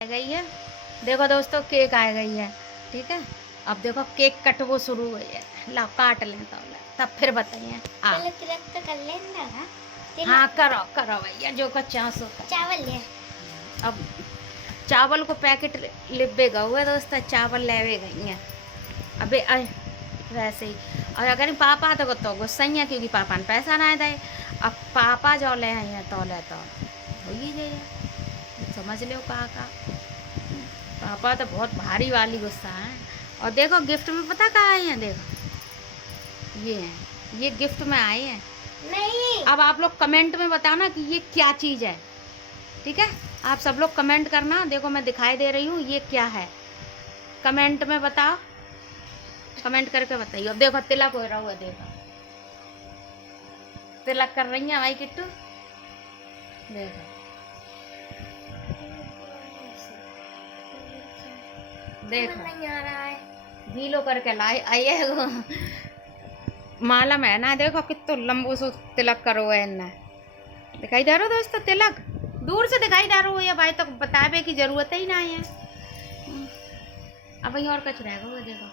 आ गई है। देखो दोस्तों केक आ गई है। ठीक है, अब देखो केक कटवो शुरू हुई है। ला काट लें तो तब फिर बताइए। पहले तिलक तो कर लेना ना। हाँ करो करो भैया जो कच्चा सो चावल ले। अब चावल को पैकेट लिबे हुए दोस्त चावल लेवे गई हैं अबे वैसे ही। और अगर पापा तो गुस्सा ही है क्योंकि पापा ने पैसा ना दे। अब पापा जो ले आए हैं तो वही जाइए समझ लो का पापा तो बहुत भारी वाली गुस्सा है। और देखो गिफ्ट में पता कहाँ आए हैं, देखो ये हैं, ये गिफ्ट में आए हैं। नहीं अब आप लोग कमेंट में बताना कि ये क्या चीज़ है। ठीक है, आप सब लोग कमेंट करना। देखो मैं दिखाई दे रही हूँ ये क्या है, कमेंट में बताओ, कमेंट करके बताइए। अब देखो तिलक हो रहा हुआ, देखो तिलक कर रही है भाई किट्टू। देखो देखो नहीं आ रहा है। गीलो करके लाई आइए वो माला में है ना। देखो कितना लंबू सो तिलक करो है इन्हें। दिखाई दे रहा दोस्तों तिलक दूर से दिखाई दे रहा हो या भाई तो बतावे की जरूरत ही ना है। अब वही और कुछ रहेगा वो देखो।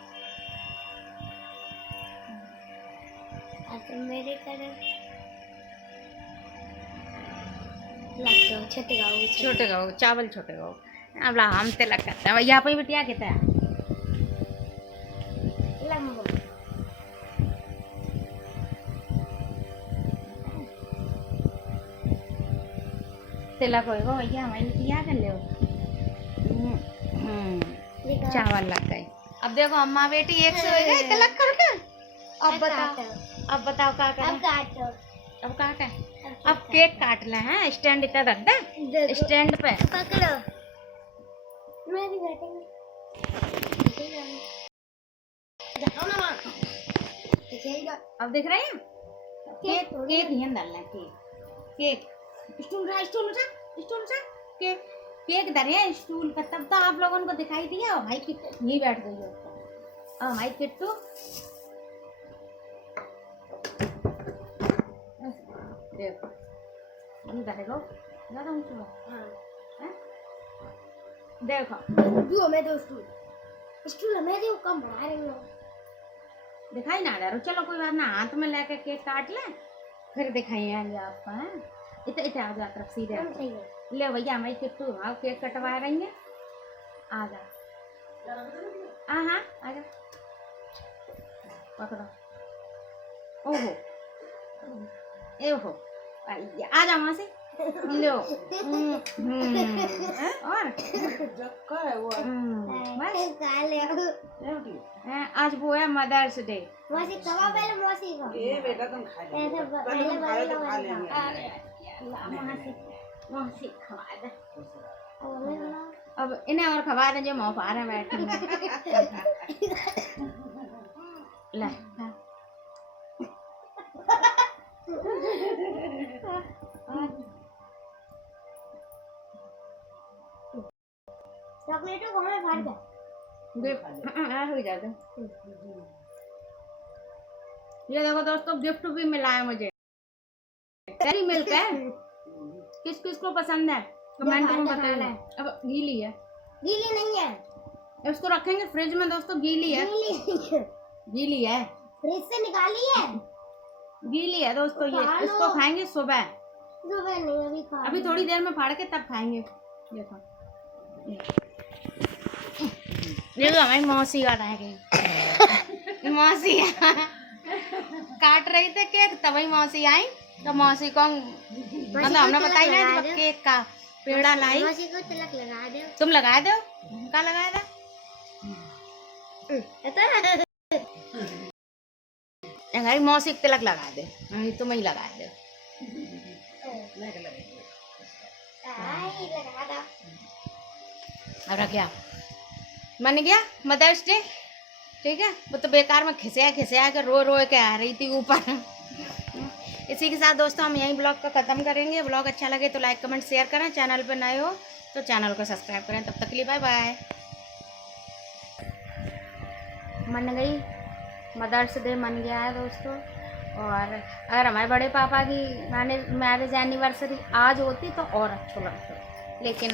तो मेरे तरफ छोटे गाओ चावल छोटे गाओ। अब ला हम तिलक करते हैं यहाँ पे बिटिया कितना है लंबो। तिलक होएगा भैया हमारी बिटिया कर लो। चावल लग गए। अब देखो अम्मा बेटी एक से हो गए तिलक करके। अब बताओ क्या करें। अब काटे अब केक काट ले हैं। स्टैंड इतना रख दे स्टैंड पे पकड़ो। मैं भी बैठेंगे। अब दिख रहे हैं केक केक ही डालना है। केक केक स्टूल उठा केक केक धरे स्टूल का तब तो आप लोगों को दिखाई दिया। भाई किट्टू यही बैठ गई है। अब भाई किट्टू देखो ये धरेगा ज़्यादा ऊँचा। हाँ देखो जो मैं दो स्टूल हमें दे कम बढ़ा रही हूँ। दिखाई ना दे रहा। चलो कोई बात ना, हाथ में लेके केक काट ले फिर दिखाएंगे आपको। हैं इतना इतना आ जा तरफ सीधे ले भैया हमारी किट्टू हाँ केक कटवा रही है। आ जा हाँ हाँ आ जा पकड़ो। ओहो ओहो आ जा वहाँ से लो। और आज वो है मदर्स डे। मौसी कवा पहले मौसी को ये बेटा तुम खा लो पहले तुम खाओ तो खा लेंगे। मौसी खवा दे। अब इन्हें और खवा दे जो मुँह पा रहे बैठे ले चॉकलेट को हमें फाड़ दे। हो जाते। ये देखो दोस्तों गिफ्ट भी मिला है मुझे। डेयरी मिल्क है। किस किस को पसंद है कमेंट में बताना। अब गीली है। गीली नहीं है। इसको रखेंगे फ्रिज में दोस्तों। गीली है गीली है फ्रिज से निकाली है। गीली है दोस्तों। ये इसको खाएंगे सुबह। सुबह नहीं अभी खा अभी थोड़ी देर में फाड़ के तब खाएंगे। देखो ये तो हमारी मौसी का रह गई। मौसी काट रही थे केक तभी मौसी आई तो मौसी को मतलब हमने बताई ना जब केक का पेड़ा लाई। मौसी को तिलक लगा दो। तुम लगा दो क्या लगाया था हमारी मौसी तिलक लगा दे। तुम ही लगा दो। और क्या मन गया मदर्स डे। ठीक है वो तो बेकार में खिसिया के रो के आ रही थी ऊपर। इसी के साथ दोस्तों हम यही ब्लॉग का ख़त्म करेंगे। ब्लॉग अच्छा लगे तो लाइक कमेंट शेयर करें। चैनल पर नए हो तो चैनल को सब्सक्राइब करें। तब तक के लिए बाय बाय। मन गई मदर्स डे मन गया है दोस्तों। और अगर हमारे बड़े पापा की मैरिज एनिवर्सरी आज होती तो और अच्छा लगता। लेकिन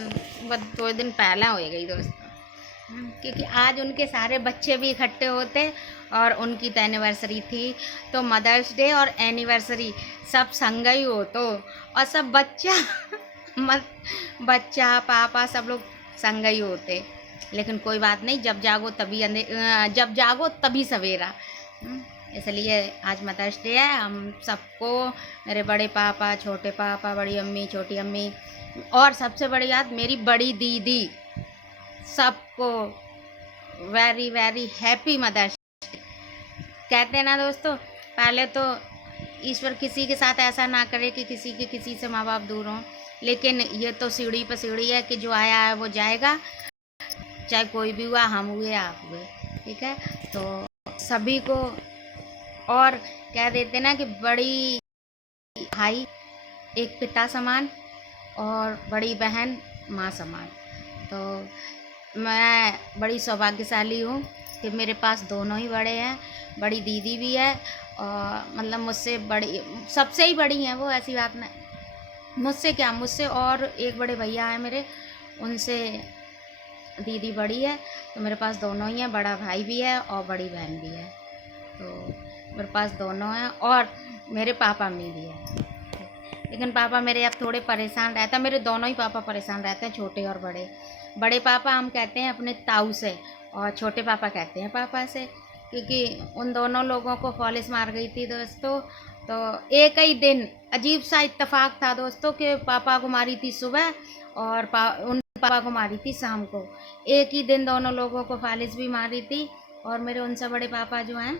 बस 2 दिन पहले हो गई दोस्तों। क्योंकि आज उनके सारे बच्चे भी इकट्ठे होते और उनकी तो एनिवर्सरी थी, तो मदर्स डे और एनिवर्सरी सब संग ही हो, तो और सब बच्चा पापा सब लोग संग ही होते। लेकिन कोई बात नहीं, जब जागो तभी सवेरा। इसलिए आज मदर्स डे है। हम सबको, मेरे बड़े पापा, छोटे पापा, बड़ी अम्मी, छोटी अम्मी और सबसे बड़ी बात मेरी बड़ी दीदी, सबको very very happy Mother's Day. कहते हैं ना दोस्तों, पहले तो ईश्वर किसी के साथ ऐसा ना करे कि किसी से माँ बाप दूर हों, लेकिन ये तो सीढ़ी पर सीढ़ी है कि जो आया है वो जाएगा, चाहे कोई भी हुआ, हम हुए आप हुए, ठीक है। तो सभी को, और कह देते ना कि बड़ी भाई एक पिता समान और बड़ी बहन माँ समान। तो मैं बड़ी सौभाग्यशाली हूँ कि मेरे पास दोनों ही बड़े हैं। बड़ी दीदी भी है और मतलब मुझसे बड़ी, सबसे ही बड़ी हैं वो, ऐसी बात नहीं। मुझसे और एक बड़े भैया हैं मेरे, उनसे दीदी बड़ी है। तो मेरे पास दोनों ही हैं, बड़ा भाई भी है और बड़ी बहन भी है। तो मेरे पास दोनों हैं और मेरे पापा मम्मी भी है। लेकिन पापा मेरे अब थोड़े परेशान रहते हैं, मेरे दोनों ही पापा परेशान रहते हैं, छोटे और बड़े। बड़े पापा हम कहते हैं अपने ताऊ से और छोटे पापा कहते हैं पापा से, क्योंकि उन दोनों लोगों को पॉलिश मार गई थी दोस्तों। तो एक ही दिन अजीब सा इत्तेफाक था दोस्तों कि पापा को मारी थी सुबह और उन पापा को मारी थी शाम को। एक ही दिन दोनों लोगों को पॉलिश भी मारी थी। और मेरे उनसे बड़े पापा जो हैं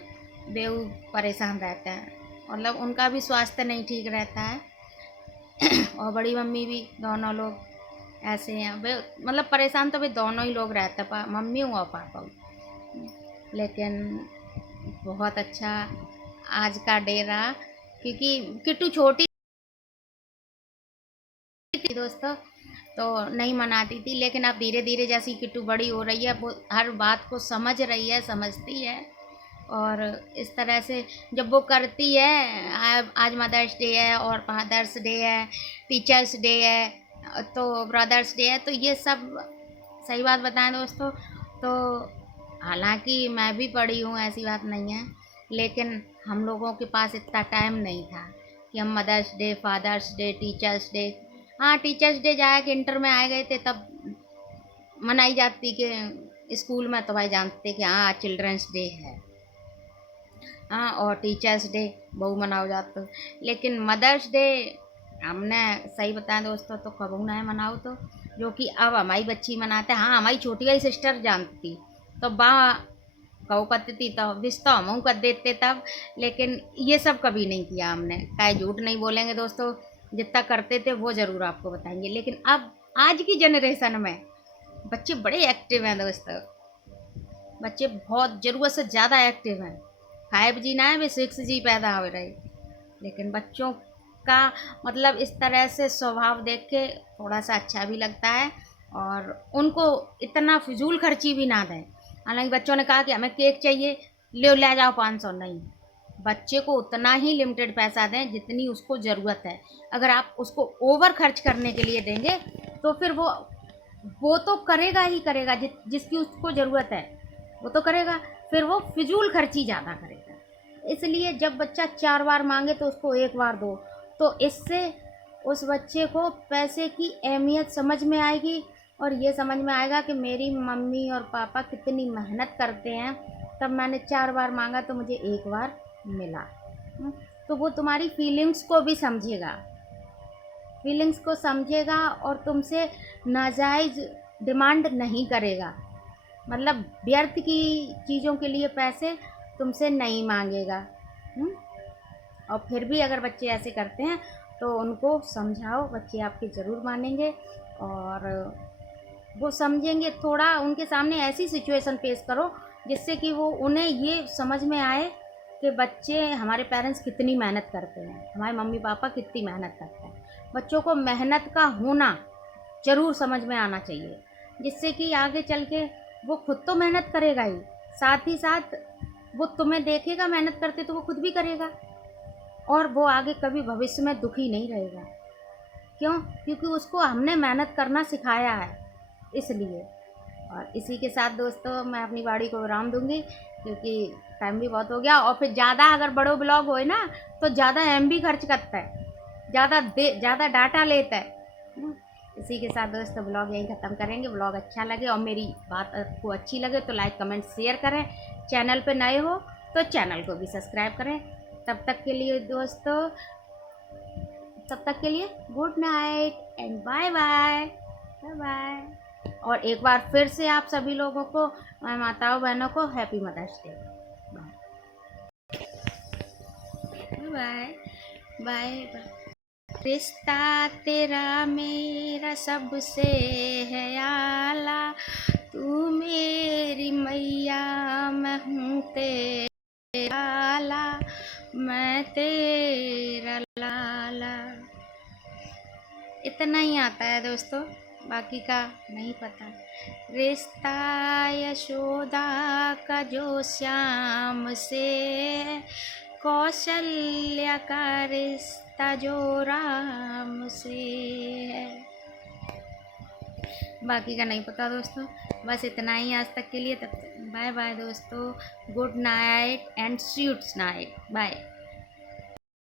बेहू परेशान रहते हैं, मतलब उनका भी स्वास्थ्य नहीं ठीक रहता है। और बड़ी मम्मी भी, दोनों लोग ऐसे हैं, मतलब परेशान तो वे दोनों ही लोग रहते हैं, मम्मी हूँ और पापा हूँ। लेकिन बहुत अच्छा आज का डे रहा, क्योंकि किट्टू छोटी थी दोस्तों तो नहीं मनाती थी, लेकिन अब धीरे धीरे जैसी किट्टू बड़ी हो रही है वो हर बात को समझ रही है, समझती है। और इस तरह से जब वो करती है, आज मदर्स डे है और फादर्स डे है, टीचर्स डे है, तो ब्रदर्स डे है, तो ये सब, सही बात बताएं दोस्तों, तो हालांकि मैं भी पढ़ी हूँ, ऐसी बात नहीं है, लेकिन हम लोगों के पास इतना टाइम नहीं था कि हम Mother's Day, Father's Day, Teachers' Day, हाँ टीचर्स डे जाए कि इंटर में आए गए थे तब मनाई जाती, कि स्कूल में तो भाई जानते कि हाँ चिल्ड्रंस डे है, हाँ, और टीचर्स डे बहु मनाओ जाते। लेकिन मदर्स डे हमने, सही बताएं दोस्तों, तो कबू ना मनाओ, तो जो कि अब हमारी बच्ची मनाते हैं। हाँ, हमारी छोटी वाली सिस्टर जानती तो बा कहो करती थी, तो विश तो हम कर देते तब, लेकिन ये सब कभी नहीं किया हमने। चाहे झूठ नहीं बोलेंगे दोस्तों, जितना करते थे वो ज़रूर आपको बताएंगे। लेकिन अब आज की जनरेशन में बच्चे बड़े एक्टिव हैं दोस्तों, बच्चे बहुत ज़रूरत से ज़्यादा एक्टिव हैं। 5G ना है, वे 6G पैदा हो रहे। लेकिन बच्चों का मतलब इस तरह से स्वभाव देख के थोड़ा सा अच्छा भी लगता है, और उनको इतना फिजूल खर्ची भी ना दें। हालांकि बच्चों ने कहा कि हमें केक चाहिए, ले जाओ 500, नहीं, बच्चे को उतना ही लिमिटेड पैसा दें जितनी उसको ज़रूरत है। अगर आप उसको ओवर खर्च करने के लिए देंगे तो फिर वो तो करेगा ही करेगा, जिसकी उसको ज़रूरत है वो तो करेगा, फिर वो फिजूल खर्ची ज़्यादा करेगा। इसलिए जब बच्चा 4 बार मांगे तो उसको 1 बार दो, तो इससे उस बच्चे को पैसे की अहमियत समझ में आएगी, और ये समझ में आएगा कि मेरी मम्मी और पापा कितनी मेहनत करते हैं, तब मैंने 4 बार मांगा तो मुझे 1 बार मिला। तो वो तुम्हारी फीलिंग्स को भी समझेगा, और तुमसे नाजायज़ डिमांड नहीं करेगा, मतलब व्यर्थ की चीज़ों के लिए पैसे तुमसे नहीं मांगेगा। और फिर भी अगर बच्चे ऐसे करते हैं तो उनको समझाओ, बच्चे आपके ज़रूर मानेंगे और वो समझेंगे। थोड़ा उनके सामने ऐसी सिचुएशन पेश करो जिससे कि वो, उन्हें ये समझ में आए कि बच्चे, हमारे पेरेंट्स कितनी मेहनत करते हैं, हमारे मम्मी पापा कितनी मेहनत करते हैं। बच्चों को मेहनत का होना ज़रूर समझ में आना चाहिए, जिससे कि आगे चल के वो खुद तो मेहनत करेगा ही, साथ ही साथ वो तुम्हें देखेगा मेहनत करते तो वो खुद भी करेगा, और वो आगे कभी भविष्य में दुखी नहीं रहेगा। क्यों? क्योंकि उसको हमने मेहनत करना सिखाया है, इसलिए। और इसी के साथ दोस्तों मैं अपनी गाड़ी को विराम दूंगी, क्योंकि टाइम भी बहुत हो गया। और फिर ज़्यादा अगर बड़ो ब्लॉग होए ना तो ज़्यादा MB खर्च करता है, ज़्यादा डाटा लेता है। इसी के साथ दोस्तों ब्लॉग यहीं ख़त्म करेंगे। ब्लॉग अच्छा लगे और मेरी बात आपको अच्छी लगे तो लाइक कमेंट शेयर करें। चैनल पे नए हो तो चैनल को भी सब्सक्राइब करें। तब तक के लिए दोस्तों, तब तक के लिए good night and bye bye, bye bye. और एक बार फिर से आप सभी लोगों को, माताओं बहनों को happy Mother's Day. Bye bye bye. रिश्ता तेरा मेरा सबसे है आला, तू मेरी मैया मैं हूँ तेरा लाला, मैं तेरा लाला। इतना ही आता है दोस्तों, बाकी का नहीं पता। रिश्ता यशोदा का जो श्याम से, कौशल्या का रिश्ता जो राम से है। बाकी का नहीं पता दोस्तों। बस इतना ही आज तक के लिए। तब तक बाय बाय दोस्तों, good night and sweet night, bye.